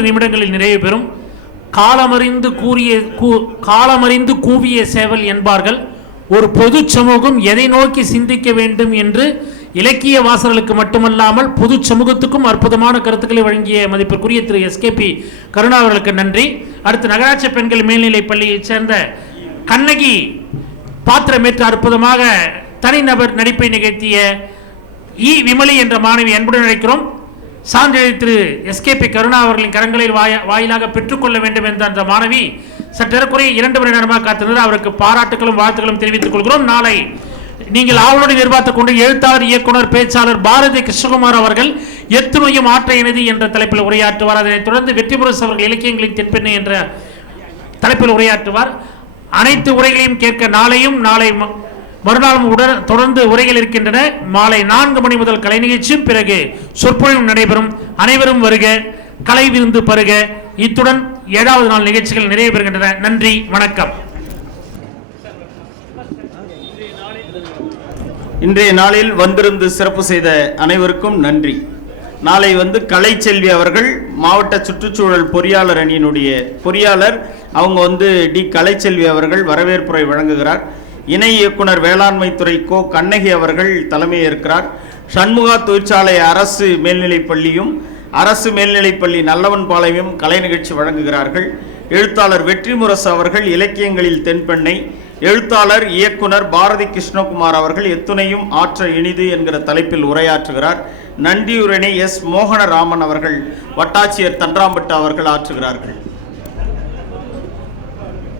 மூன்று நிமிடங்களில் நிறைவு பெறும் காலமறிந்து கூறிய காலமறிந்து கூவிய சேவல் என்பார்கள். ஒரு பொது சமூகம் எதை நோக்கி சிந்திக்க வேண்டும் என்று இலக்கிய வாசகர்களுக்கு மட்டுமல்லாமல் பொது சமூகத்துக்கும் அற்புதமான கருத்துக்களை வழங்கிய மதிப்பிற்குரிய திரு எஸ்கேபி கருணா அவர்களுக்கு நன்றி. அடுத்து நகராட்சி பெண்கள் மேல்நிலைப் பள்ளியைச் சேர்ந்த கண்ணகி பாத்திரமேற்று அற்புதமாக தனிநபர் நடிப்பை நிகழ்த்திய இ. விமலி என்ற மாணவி அன்புடன் அழைக்கிறோம். சான்றிதழ் திரு எஸ்கேபி கருணா அவர்களின் கரங்களில் வாய வாயிலாக பெற்றுக்கொள்ள வேண்டும் என்ற அந்த மாணவி சற்றேறக்குறைய இரண்டு மணி நேரமாக காத்திருந்தார் அவருக்கு பாராட்டுகளும் வாழ்த்துக்களும் தெரிவித்துக் கொள்கிறோம். நாளை நீங்கள் ஆவலோடு எதிர்பார்த்துக் கொண்டு எழுத்தாளர் இயக்குனர் பேச்சாளர் பாரதி கிருஷ்ணகுமார் அவர்கள் எத்துணையும் ஆற்ற இணைதி என்ற தலைப்பில் உரையாற்றுவார். அதனைத் தொடர்ந்து வெற்றிபுரசு அவர்கள் இலக்கியங்களின் தென்பெண்ணை என்ற தலைப்பில் உரையாற்றுவார். அனைத்து உரைகளையும் கேட்க நாளையும் நாளை மறுநாளும் உடன் தொடர்ந்து உரைகள் இருக்கின்றன. மாலை நான்கு மணி முதல் கலை நிகழ்ச்சியும் பிறகு சொற்பொழிவும் நடைபெறும். அனைவரும் வருக கலை விருந்து பருக. இத்துடன் ஏழாவது நாள் நிகழ்ச்சிகள் நிறைவு பெறுகின்றன. நன்றி வணக்கம். இன்றைய நாளில் வந்திருந்து சிறப்பு செய்த அனைவருக்கும் நன்றி. நாளை வந்து கலைச்செல்வி அவர்கள் மாவட்ட சுற்றுச்சூழல் பொறியாளர் அணியினுடைய பொறியாளர் அவங்க வந்து டி கலைச்செல்வி அவர்கள் வரவேற்புரை வழங்குகிறார். இணை இயக்குனர் வேளாண்மை துறை கோ கண்ணகி அவர்கள் தலைமையேற்கிறார் சண்முகா தொழிற்சாலை அரசு மேல்நிலைப் பள்ளியும் அரசு மேல்நிலைப் பள்ளி நல்லவன்பாளையம் கலை நிகழ்ச்சி வழங்குகிறார்கள். எழுத்தாளர் வெற்றிமுரசு அவர்கள் இலக்கியங்களில் தென்பெண்ணை எழுத்தாளர் இயக்குனர் பாரதி கிருஷ்ணகுமார் அவர்கள் எத்துணையும் ஆற்ற இனிது என்கிற தலைப்பில் உரையாற்றுகிறார். நன்றியுரணி எஸ் மோகனராமன் அவர்கள் வட்டாட்சியர் தன்றாம்பட்டு அவர்கள் ஆற்றுகிறார்கள்.